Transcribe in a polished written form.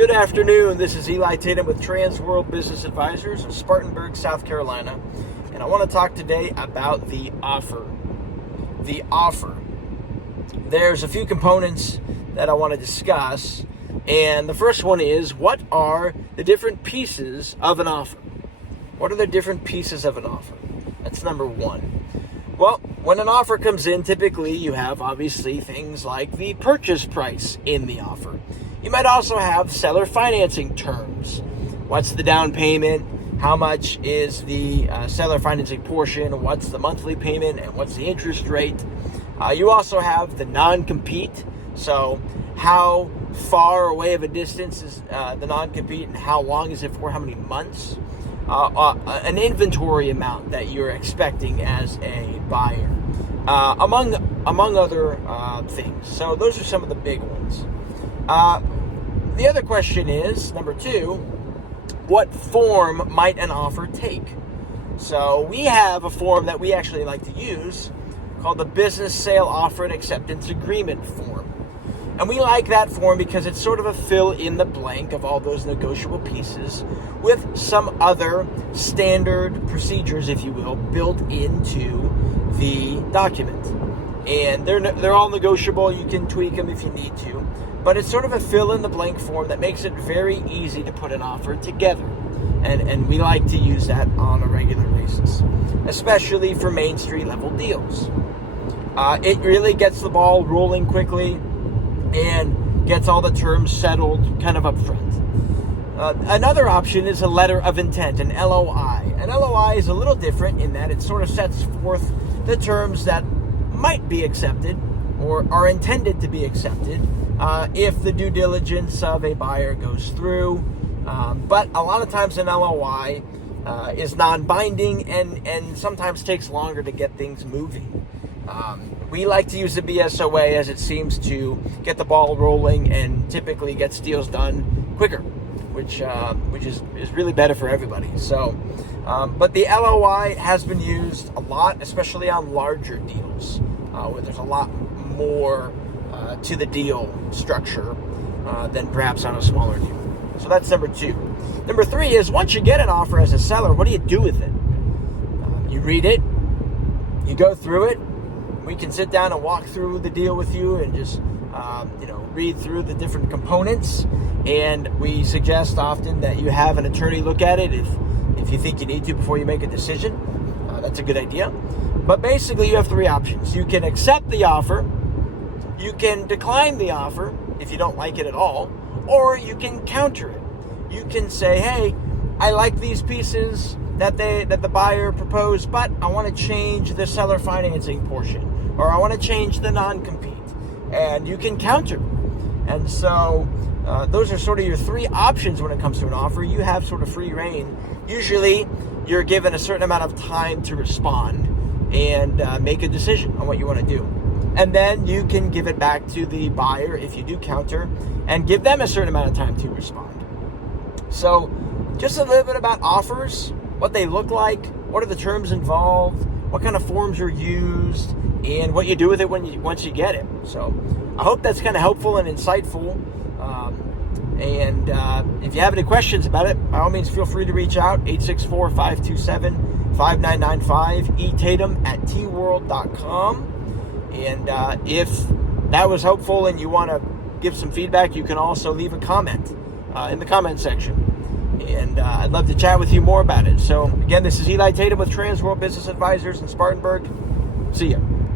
Good afternoon. This is Eli Tatum with Transworld Business Advisors in Spartanburg, South Carolina. And I want to talk today about the offer. The offer. There's a few components that I want to discuss. And the first one is, what are the different pieces of an offer? What are the different pieces of an offer? That's number one. Well, when an offer comes in, typically you have obviously things like the purchase price in the offer. You might also have seller financing terms. What's the down payment? How much is the seller financing portion? What's the monthly payment? And what's the interest rate? You also have the non-compete. So how far away of a distance is the non-compete and how long is it for? How many months? An inventory amount that you're expecting as a buyer, among other things. So those are some of the big ones. The other question is, number two, what form might an offer take? So we have a form that we actually like to use called the Business Sale Offer and Acceptance Agreement form. And we like that form because it's sort of a fill in the blank of all those negotiable pieces with some other standard procedures, if you will, built into the document. And they're all negotiable. You can tweak them if you need to. But it's sort of a fill in the blank form that makes it very easy to put an offer together. And we like to use that on a regular basis, especially for Main Street level deals. It really gets the ball rolling quickly and gets all the terms settled kind of up front. Another option is a letter of intent, an LOI. An LOI is a little different in that it sort of sets forth the terms that might be accepted or are intended to be accepted if the due diligence of a buyer goes through. But a lot of times an LOI is non-binding and sometimes takes longer to get things moving. We like to use the BSOA as it seems to get the ball rolling and typically gets deals done quicker, which is really better for everybody. So, but the LOI has been used a lot, especially on larger deals where there's a lot more to the deal structure than perhaps on a smaller deal. So that's number two. Number three is, once you get an offer as a seller, what do you do with it? You read it, you go through it. We can sit down and walk through the deal with you and just read through the different components. And we suggest often that you have an attorney look at it if you think you need to before you make a decision. That's a good idea. But basically you have three options. You can accept the offer, you can decline the offer if you don't like it at all, or you can counter it. You can say, hey, I like these pieces that the buyer proposed, but I want to change the seller financing portion, or I want to change the non-compete, and you can counter. And so those are sort of your three options when it comes to an offer. You have sort of free reign. Usually you're given a certain amount of time to respond and make a decision on what you want to do. And then you can give it back to the buyer if you do counter and give them a certain amount of time to respond. So just a little bit about offers, what they look like, what are the terms involved, what kind of forms are used, and what you do with it once you get it. So I hope that's kind of helpful and insightful. And if you have any questions about it, by all means, feel free to reach out, 864-527-5995, etatem@tworld.com. And if that was helpful and you want to give some feedback, you can also leave a comment in the comment section. And I'd love to chat with you more about it. So again, this is Eli Tatum with Transworld Business Advisors in Spartanburg. See ya.